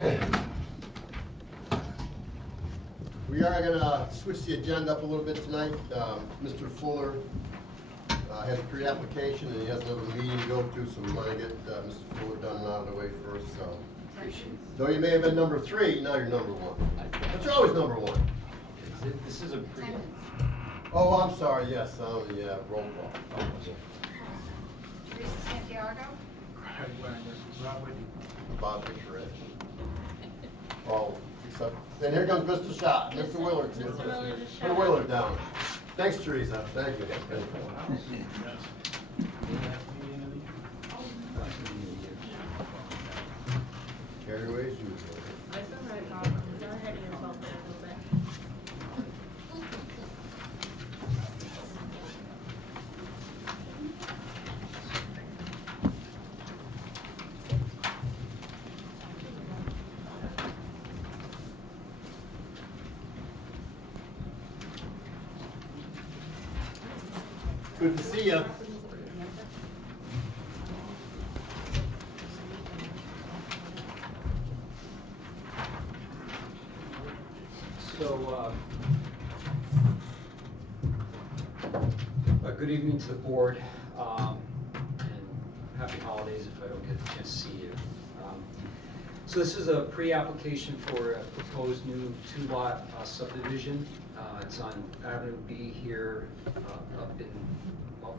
We are going to switch the agenda up a little bit tonight. Mr. Fuller has a pre-application and he has another meeting to go to, so we want to get Mr. Fuller done and out of the way first. So, though you may have been number 3, now you're number 1. But you're always number 1. This is a pre. Oh, I'm sorry. Yes, yeah, roll call. Teresa Santiago? Bob Picture. Oh, except, then here comes Mr. Schott, Mr. Willard. Put Willard down. Thanks, Teresa. Thank you. Carry away as usual. That's all right, Bob. Go ahead and insult that a little bit. Good to see you. So, good evening to the board, and happy holidays if I don't get the chance to see you. So this is a pre-application for a proposed new 2-lot subdivision. It's on Avenue B here, up in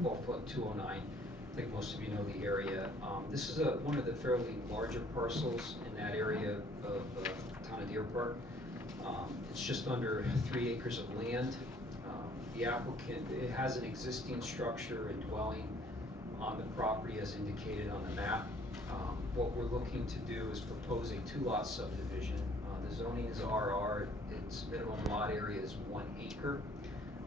off 209. I think most of you know the area. This is one of the fairly larger parcels in that area of town of Deerpark. It's just under 3 acres of land. The applicant, it has an existing structure and dwelling on the property as indicated on the map. What we're looking to do is propose a 2-lot subdivision. The zoning is RR, its minimum lot area is 1 acre.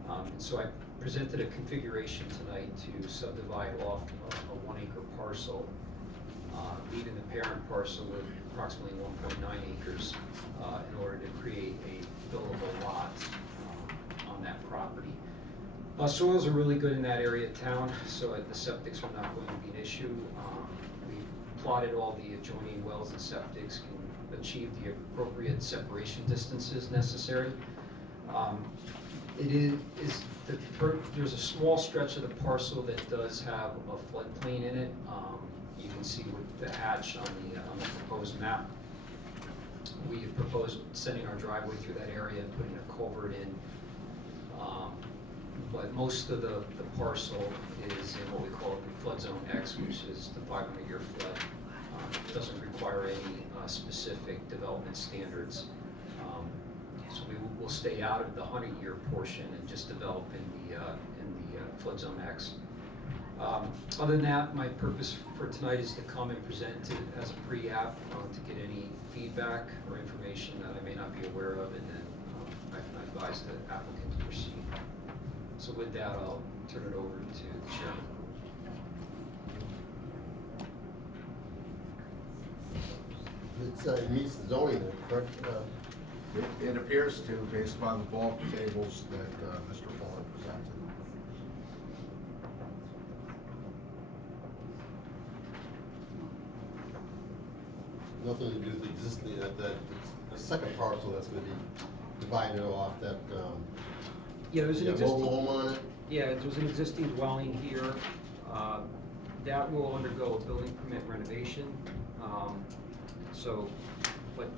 And so I presented a configuration tonight to subdivide off a 1 acre parcel, leaving the parent parcel with approximately 1.9 acres in order to create a buildable lot on that property. Soils are really good in that area of town, so the septics are not going to be an issue. We plotted all the adjoining wells and septics can achieve the appropriate separation distances necessary. There's a small stretch of the parcel that does have a floodplain in it. You can see with the hatch on the proposed map. We have proposed sending our driveway through that area and putting a culvert in. But most of the parcel is in what we call the flood zone X, which is the 500-year flood. It doesn't require any specific development standards. So we will stay out of the 100-year portion and just develop in the flood zone X. Other than that, my purpose for tonight is to come and present it as a pre-app to get any feedback or information that I may not be aware of, and then I can advise the applicant to proceed. So with that, I'll turn it over to the chairman. It meets the zoning, correct? It appears to, based upon the bulk tables that Mr. Fuller presented. Nothing to do with the existing, the second parcel that's going to be divided off, that, Yeah, there's an existing mobile home on it? Yeah, there's an existing dwelling here. That will undergo a building permit renovation. But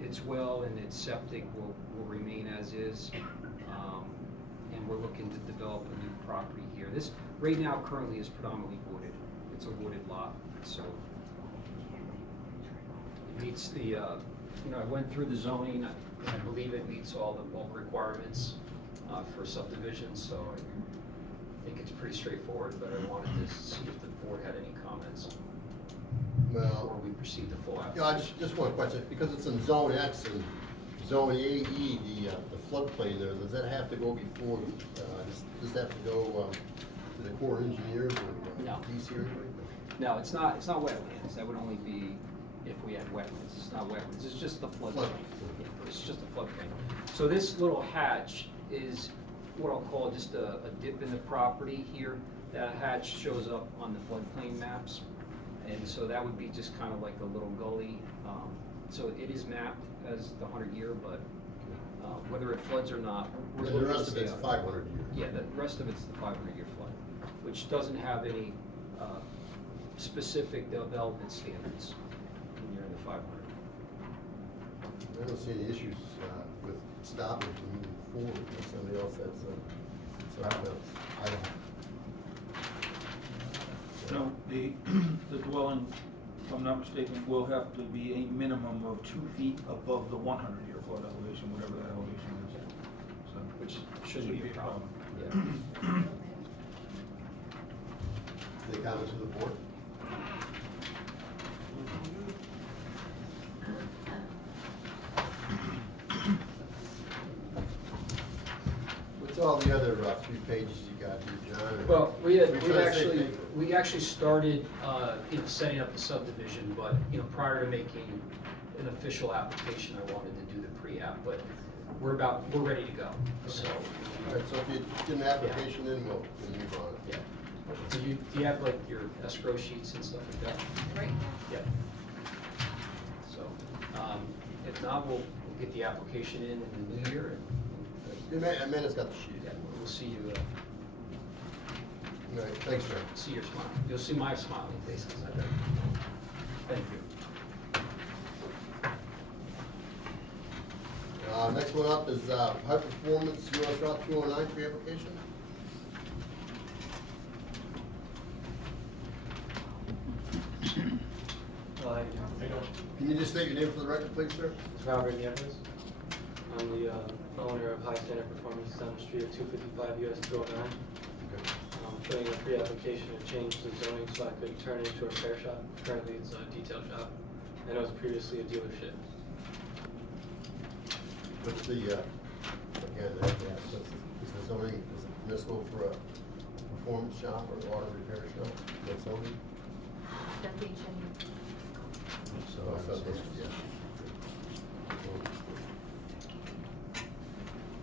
its well and its septic will remain as is. And we're looking to develop a new property here. This, right now, currently is predominantly wooded. It's a wooded lot, so it meets the, I went through the zoning. I believe it meets all the bulk requirements for subdivision, so I think it's pretty straightforward, but I wanted to see if the board had any comments before Well, we proceed to full yeah, application. just one question, because it's in zone X and zone AE, the floodplain there, does that have to go before, does that have to go to the Corps of Engineers or No. DC or anything? No, it's not wetlands. That would only be if we had wetlands. It's not wetlands, it's just the flood zone. It's just a floodplain. So this little hatch is what I'll call just a dip in the property here. That hatch shows up on the floodplain maps. And so that would be just kind of like a little gully So it is mapped as the 100-year, but whether it floods or not, we're And looking the to rest of stay it's out. 500 years. Yeah, the rest of it's the 500-year flood, which doesn't have any specific development standards when you're in the 500. I don't see any issues with stopping from moving forward, if somebody else has something else. I don't. No, the dwelling, if I'm not mistaken, will have to be a minimum of 2 feet above the 100-year flood elevation, whatever that elevation is. So, Which shouldn't be a problem. Yeah. Any comments from the board? What's all the other 3 pages you got here, John? Or- Well, We're trying to save paper. we actually started, setting up the subdivision, but, prior to making an official application, I wanted to do the pre-app, but we're ready to go, so. All right, so if you get an application in, we'll move on. Yeah. Do you have like your escrow sheets and stuff like that? Right here. Yep. So, if not, we'll get the application in the new year and, Amanda's got the sheet. yeah, we'll see you, All right, thanks, sir. see your smile. You'll see my smiling faces, I bet. Thank you. Next one up is High Performance US Route 209 pre-application. Hi, Can you just state your name for the record, please, sir? it's Robert Nieves. I'm the owner of High Standard Performance down the street of 255 US 209. I'm putting a pre-application to change the zoning so I could turn it into a repair shop. Currently, it's a detail shop, and it was previously a dealership. What's the, again, is the zoning, is it permissible for a performance shop or an auto repair shop? That's zoning? That they changed. So I thought this, yeah.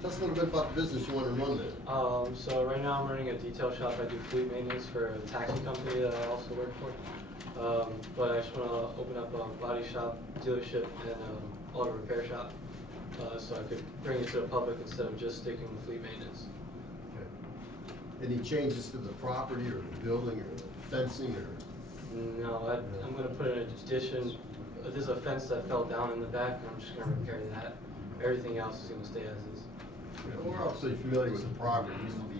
Tell us a little bit about the business you want to run there. So right now I'm running a detail shop. I do fleet maintenance for a taxi company that I also work for. But I just want to open up a body shop, dealership, and auto repair shop. So I could bring it to the public instead of just sticking with fleet maintenance. Okay. Any changes to the property or the building or fencing or? No, I'm gonna put an addition. There's a fence that fell down in the back, and I'm just gonna repair that. Everything else is gonna stay as is. We're obviously familiar with the property. It used to be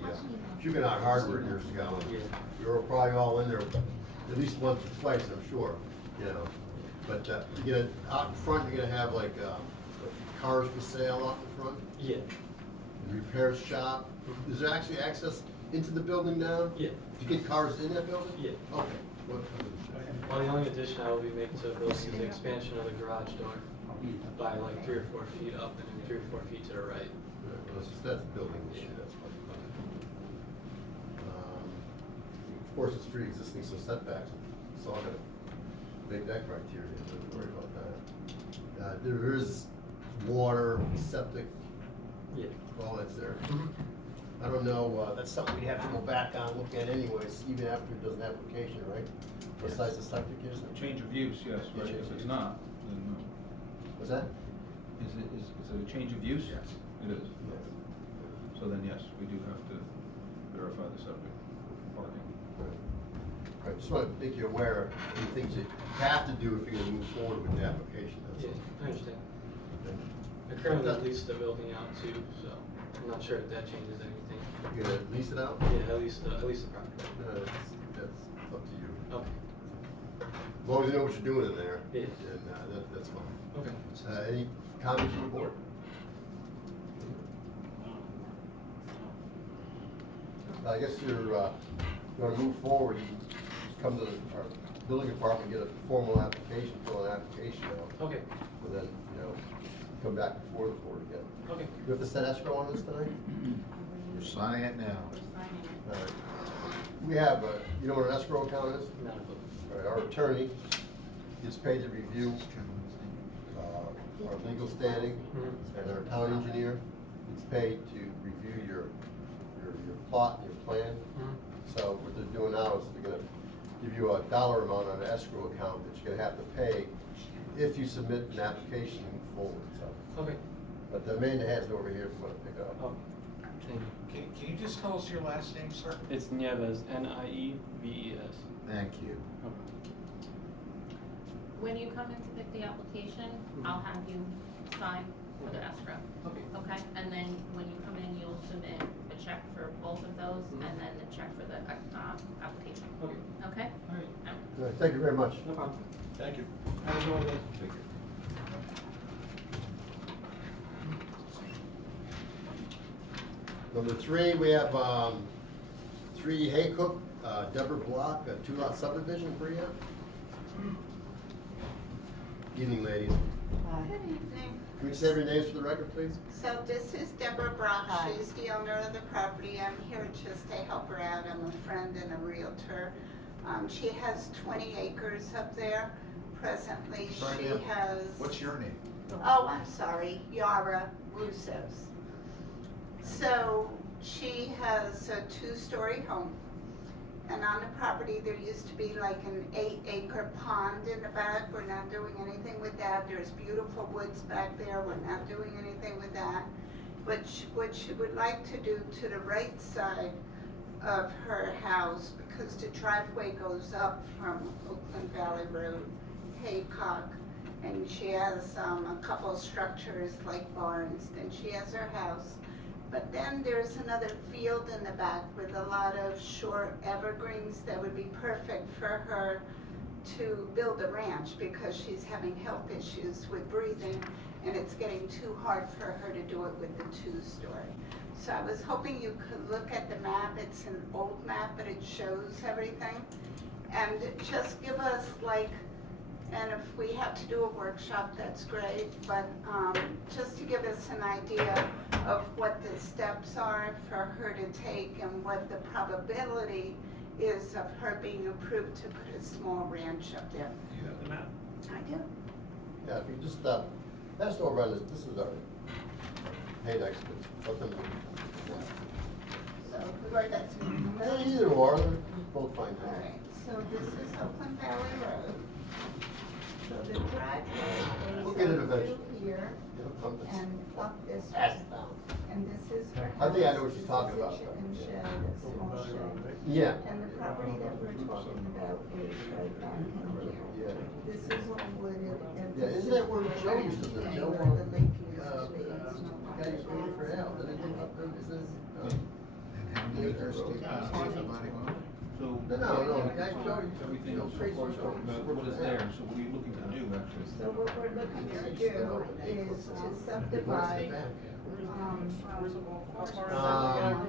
Huguenot Hardware years ago. Yeah. You were probably all in there at least once or twice, I'm sure, But you're gonna, out in front, you're gonna have like cars for sale out in front? Yeah. Repair shop? Is there actually access into the building now? Yeah. Do you get cars in that building? Yeah. Okay. What- Well, the only addition I will be making to the building is the expansion of the garage door by like 3 or 4 feet up and then 3 or 4 feet to the right. That's building issue, that's fine. Of course, it's pre-existing, so setbacks, it's all gonna make that criteria, don't worry about that. There is water, septic, Yeah. all that's there. I don't know, that's something we'd have to go back on, and look at anyways, even after it does an application, right? Besides the septic is. change of use, yes, right, if it's not, then no. Was that? Is it a change of use? Yes. It is. So then, yes, we do have to verify the septic parking. I just want to make you aware of the things that you have to do if you're gonna move forward with the application, that's Yeah, all. I understand. Okay. I currently lease the building out too, so I'm not sure if that changes anything. You're gonna lease it out? Yeah, at least the property. That's up to you. Okay. As long as you know what you're doing in there, Yeah. then that's fine. Okay. Any comments from the board? I guess you're gonna move forward, you come to our building department, get a formal application, fill an application out, Okay. and then, come back before the board again. Okay. You have to set escrow on this tonight? We're signing it now. All right. We have, you know what an escrow account is? Not a clue. All right, our attorney gets paid to review our legal standing, and our town engineer gets paid to review your plot, your plan. So what they're doing now is they're gonna give you a dollar amount on an escrow account that you're gonna have to pay if you submit an application forward, so. Okay. But Amanda has it over here if you want to pick it up. Oh, thank you. Can you just tell us your last name, sir? It's Nieves, Nieves. Thank you. Okay. When you come in to pick the application, I'll have you sign for the escrow. Okay. Okay, and then when you come in, you'll submit a check for both of those, and then the check for the, application. Okay. Okay? All right. All right, thank you very much. No problem. Thank you. Have a good one, guys. Thank you. Number 3, we have 3 Haycook, Deborah Block, a 2-lot subdivision for you. Evening, ladies. Good evening. Can we just have your names for the record, please? So this is Deborah Brock. Hi. She's the owner of the property. I'm here just to help her out. I'm a friend and a realtor. She has 20 acres up there. Presently, Sorry, she ma'am. has... What's your name? Oh, I'm sorry, Yara Russos. So she has a 2-story home. And on the property, there used to be like an 8-acre pond in the back. We're not doing anything with that. There's beautiful woods back there. We're not doing anything with that. But what she would like to do to the right side of her house, because the driveway goes up from Oakland Valley Road, Haycock, and she has a couple of structures like barns. Then she has her house. But then there's another field in the back with a lot of short evergreens that would be perfect for her to build a ranch, because she's having health issues with breathing and it's getting too hard for her to do it with the 2-story. So I was hoping you could look at the map. It's an old map, but it shows everything. And just give us like, and if we have to do a workshop, that's great, but just to give us an idea of what the steps are for her to take and what the probability is of her being approved to put a small ranch up there. Do you have the map? I do. Yeah, if you just pass it over on this is our hay experts. Let them So who are that to? Hey, either or, they're both fine. All right, so this is Oakland Valley Road. So the driveway We'll is get it up eventually. through here It'll come to- and up this Pass way. it down. And this is her house. I think I know what she's This talking is a about, chicken though. shed, a small shed. Yeah. And the property that we're talking about is right back in here. Yeah. This is all wooded and Yeah, this isn't is that where Joe used to live? Joe, where the lake used to be. It's no guy used to live for longer Al, then they live up there, isn't it? And how many acres do you have dividing on? So. No, the guy Joe used to, Everything you know, else, so crazy far, Joe. talking about what is there, so what are you looking to do, actually? So what we're looking to do is to subdivide, on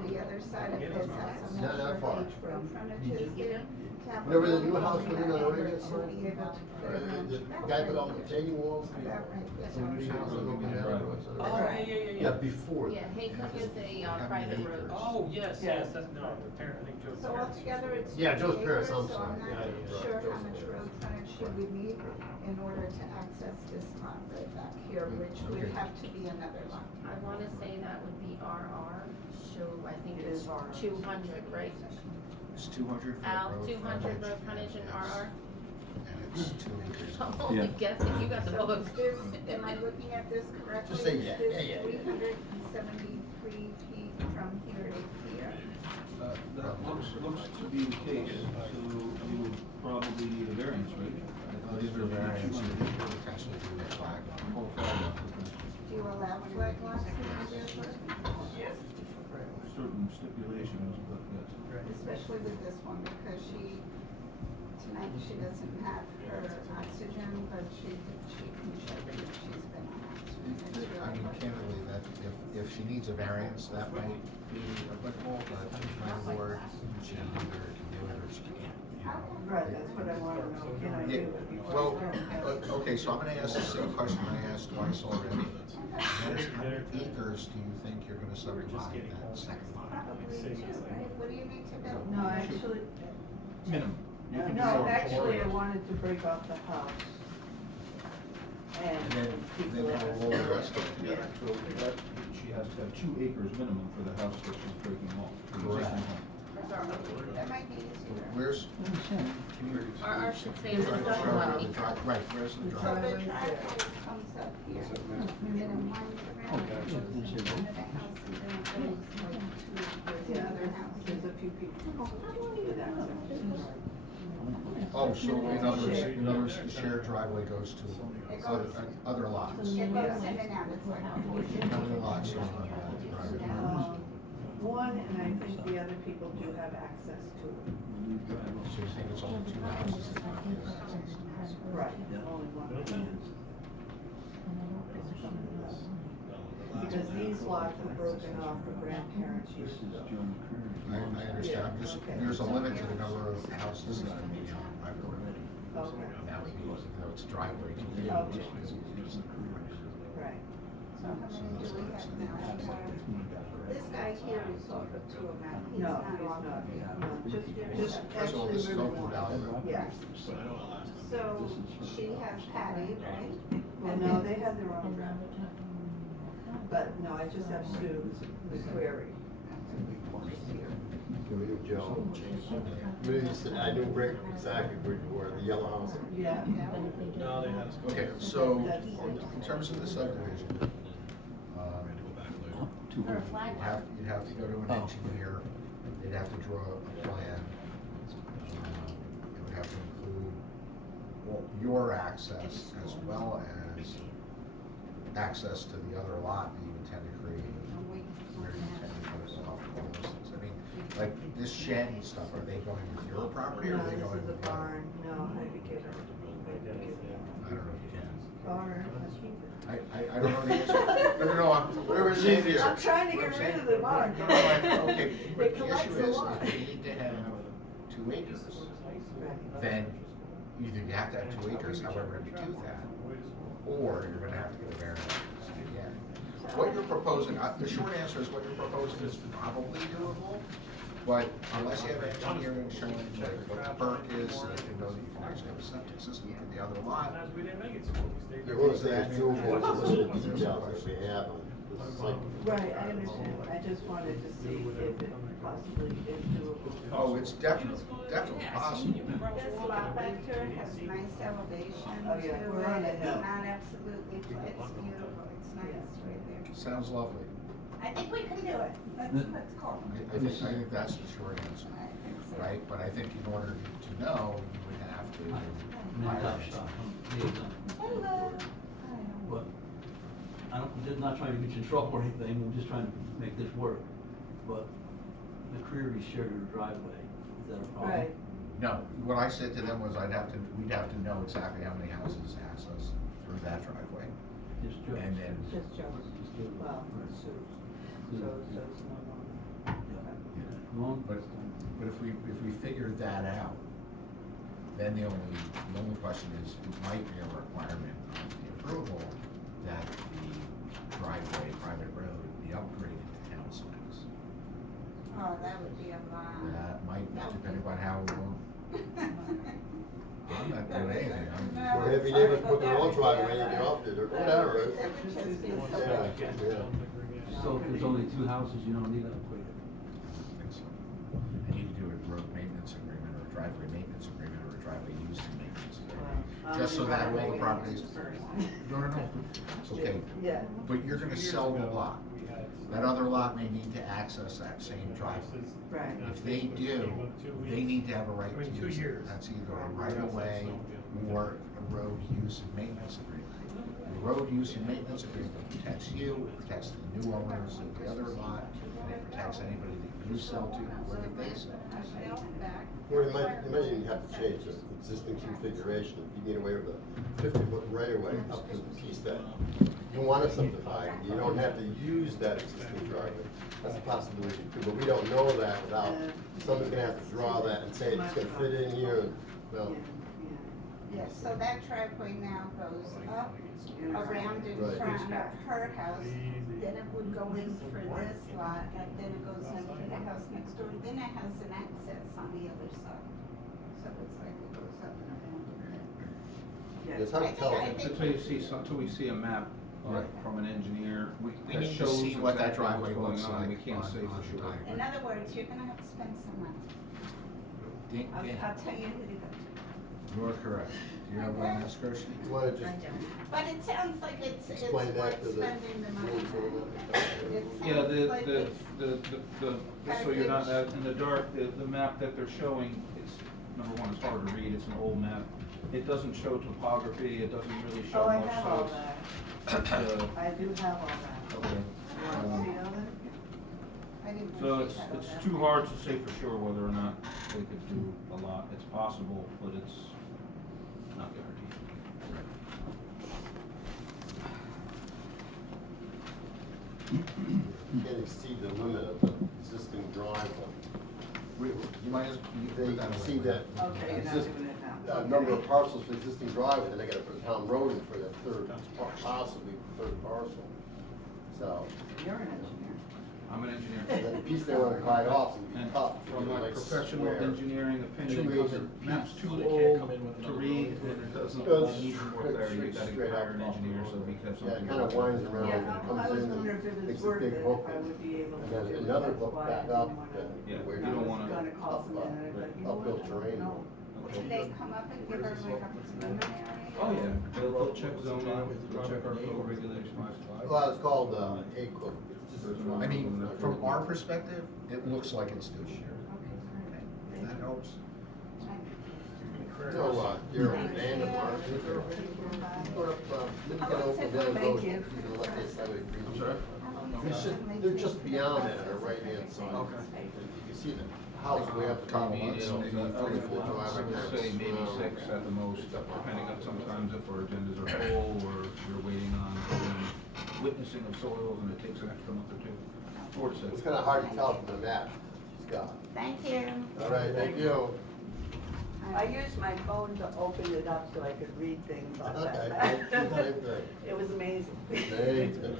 the other side of this house, I'm Not that not far. sure which road frontage is there. Remember the new house we did on Oregon? To be able to put a ranch The about guy put all right the there. retaining walls? About right there. So we house on Oregon Valley Road, so- Oh, yeah. Yeah, before. Yeah, Haycock is a How many private acres? road. Oh, yes, Yeah. that's, no, apparently Joe's So parents. altogether, it's Yeah, 20 Joe's parents, acres, I'm so sorry. I'm not Yeah, sure Joe's how much parents. road frontage she would need in order to access this lot right back here, which would Okay. have to be another lot. I wanna say that would be RR, so I think It it's is RR. 200, right? It's 200 for Al, road 200 road frontage in yes. RR? And it's 2 acres. I'm only guessing, you got the So book. is this, am I looking at this correctly? Just say yeah, Is this yeah. 373 feet from here to here? That looks to be the case, so you would probably need a variance, right? These are variants, you could potentially do a flag Oh, on. flag lot, okay. Do you allow flag lots in your Deerpark? Certain stipulations, but yes. Especially with this one, because tonight she doesn't have her oxygen, but she can show that she's been on oxygen. It's I really mean, hard. candidly, that if she needs a variance, that might be applicable, but my board, she either can do it or she can't, you know? Right, that's what I want to know, can I do Yeah, it before? well, I go? okay, so I'm gonna ask the same question I asked twice already. How many acres do you think you're gonna subdivide that second lot? Probably two, right? What do you need to build? No, actually, Minimum. You can do no, four. actually, I wanted to break off the house. And then keep we'll roll the rest of it together. So that, she has to have 2 acres minimum for the house that she's breaking off. the Correct. existing home. That might be easier. Where's, can you? Or should say Try the to show her the driveway. right, where's the So the driveway? driveway comes up here, and then it winds around, it goes in front of the house, and then it goes like to Yeah, the house. there's a few people with access. Oh, so in other words, the shared driveway goes to other lots. It goes in and out, it's like a portion. How many lots are on that driveway? One, and I think the other people do have access to it. So you think it's only two houses that have access? Right, only one. Because these lots are broken off for grandparents' use. I understand, I'm just, there's a limit to the number of houses that can be on private road. Okay, And that would be, even though it's driveway, can be. Okay. right. So how many do we have now? This guy here is off of 209, he's No, not he's off not, of it. no, just First of all, actually this is Route open 1. valley road. Yes. So she has Patty, right? Well, no, they have their own driveway. But no, I just have Sue, the query. Can we do Joe? Maybe you said, I knew right exactly where you were, the yellow house. Yeah. No, they had us go. Okay, so in terms of the subdivision, you'd have to go to an engineer, they'd have to draw a plan. It would have to include your access as well as access to the other lot that you intend to create. Where you intend to put it off, all those things. I mean, like this shed and stuff, are they going with your property or No, are they this going is with a the other? barn, no, I could get her. I don't know if you can. Barn. I don't know the answer. No, Whatever is easier. I'm trying to get rid of the barn. No, okay, It but the collects issue a is, lot. if you need to have 2 acres, then either you have to have 2 acres, however you do that, or you're gonna have to get a variance again. What you're proposing, the short answer is what you're proposing is probably doable, but unless you have engineering showing like what the perk is, so you know that you can actually have a septic system in the other lot. There was that doable, listen to the details that we have on this site. Right, I understand, I just wanted to see if it possibly is doable. Oh, it's definitely possible. This lot back there has nice elevation Oh, yeah, to we're on it, a it's hill. not absolutely flat, it's beautiful, it's nice right there. Sounds lovely. I think we can do it, let's call them. I think that's the short answer, I think so. right? But I think in order to know, you would have to hire an engineer. Hello. But I'm just not trying to get you in trouble or anything, I'm just trying to make this work. But the Creary's shared their driveway, is that a problem? Right, No, what I said to them was we'd have to know exactly how many houses access through that driveway. Just Joe's. And then, just Joe's, well, Sue's, Joe's no longer. Yeah. Long, but if we figure that out, then the only question is, it might be a requirement of the approval that the driveway, private road, be upgraded to town specs. Oh, that would be a lot. That might, depending on how long. I'm not doing anything, No, Or have your neighbors put their own driveway in the office, or whatever. That would just be so Yeah, much. yeah. so if there's only 2 houses, you don't need to upgrade it. I don't think so. I need to do a road maintenance agreement, or a driveway maintenance agreement, or a driveway use and maintenance agreement. Just so that all the properties. No, it's okay, Yeah, but you're gonna sell the lot. That other lot may need to access that same driveway. right. If they do, they need to have a right to use it. That's either a right of way or a road use and maintenance agreement. The road use and maintenance agreement protects you, it protects the new owners of the other lot, and it protects anybody that you sell to, whether they sell. Or you might even have to change the existing configuration, if you get away with a 50-foot right-of-way up to the piece that you want to subdivide, you don't have to use that existing driveway. That's a possibility too, but we don't know that without, someone's gonna have to draw that and say it's gonna fit in here, and, well, Yes, so that driveway now goes up, around in Right. front of her house, then it would go in for this lot, and then it goes in for the house next door, then it has an access on the other side. So it's like it goes up and around. it's hard to tell. I if think- Until you see, until we see a map Right. from an engineer. We that need to shows see what that exactly what's driveway going looks on. like We can't on- say on for the sure. diagram. In other words, you're gonna have to spend some money. I'll tell you who to go to. You are correct. Do you have an excursion? You wanna just I don't. But it sounds like it's explain that to worth the spending the money. rules It Yeah, sounds like it's- just so you're not in the dark, the map that they're showing, it's, number one, it's hard to read, it's an old map. It doesn't show topography, it doesn't really show Oh, I much, have so all it's, that. I do have all that. okay. You want to see all that? I didn't So appreciate that. it's too hard to say for sure whether or not they could do a lot. It's possible, but it's not guaranteed. can't exceed the limit of the existing driveway. You might just. They put that away. exceed that Okay, you're not exist- doing it now. number of parcels for existing driveway, then they gotta put a town road in for that third, possibly third parcel. So, You're an engineer. I'm an engineer. and the piece they wanna buy off and And tough. from my like professional square. engineering opinion, Two because acre the map's piece. too They can't come old in with to another read, road. and it doesn't, Goes need more straight- clarity, you gotta straight hire an up off the engineer, road. so we can have Yeah, something. it kinda winds around Yeah, and I comes was in wondering if and it makes was a worth big it, hook. if I would be able to And do then it. another That's hook why I back didn't up, wanna- and Yeah, where you you don't don't wanna- I was gonna call someone and I thought, you know uphill what, I terrain. don't know. Did they come up and give her like a preliminary? Oh, yeah, they'll check zoning, they'll check our code regulations. Well, it's called, ACO. It's just a I mean, from our perspective, it looks like it's due here. If that helps. No, you're Thank random, you. Mark. Put up, then you Oh, can it's open okay, the thank road, you. you can let this highway green. I'm sorry? They're just beyond that on the right hand side. Okay. You can see the house way up the top. Maybe, You know, maybe, it's I 30-foot driveway. would say maybe 6 at the most, depending on sometimes if our agendas are full, or we're waiting on witnessing of soils, and it takes an extra month or two. 4 to 6. It's kinda hard to tell from the map she's got. Thank you. All right, thank you. I used my phone to open it up so I could read things on Okay, that. same thing. It was amazing. Same thing. Same thing.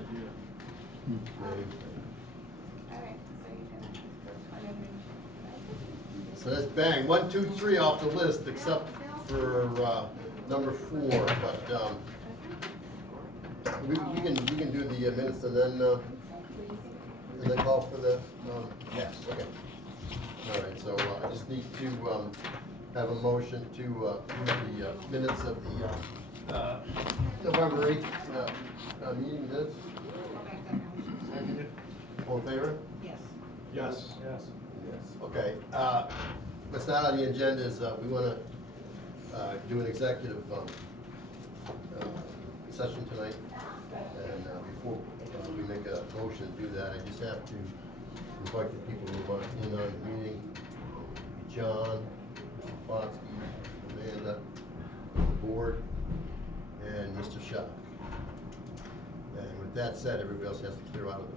All right, so you're gonna go whatever. So that's bang, 1, 2, 3 off the list, except for, number 4, but, we can do the minutes and then call for the, Yes. okay. All right, so I just need to, have a motion to, do the, minutes of the, November 8th, meeting minutes. All in favor? Yes. Yes. Yes. Okay, what's not on the agenda is, we wanna, do an executive, session tonight. And, before we make a motion to do that, I just have to invite the people who want in on the meeting. John, Mr. Foxky, Amanda, the board, and Mr. Shock. And with that said, everybody else has to clear out of the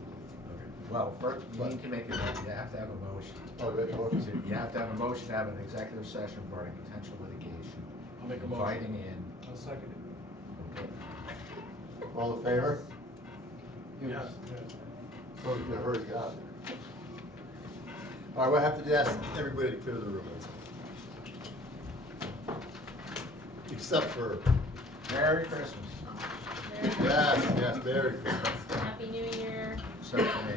Well, first, you need to make it, you have to have a motion. Oh, you make a motion? You have to have a motion to have an executive session regarding potential litigation. I'll make a motion. Inviting in. I'll second it. Okay. All in favor? Yes. So in a hurry, God. All right, we'll have to ask everybody to clear the room. Except for, Merry Christmas. yes, Merry Christmas. Happy New Year. Except for me.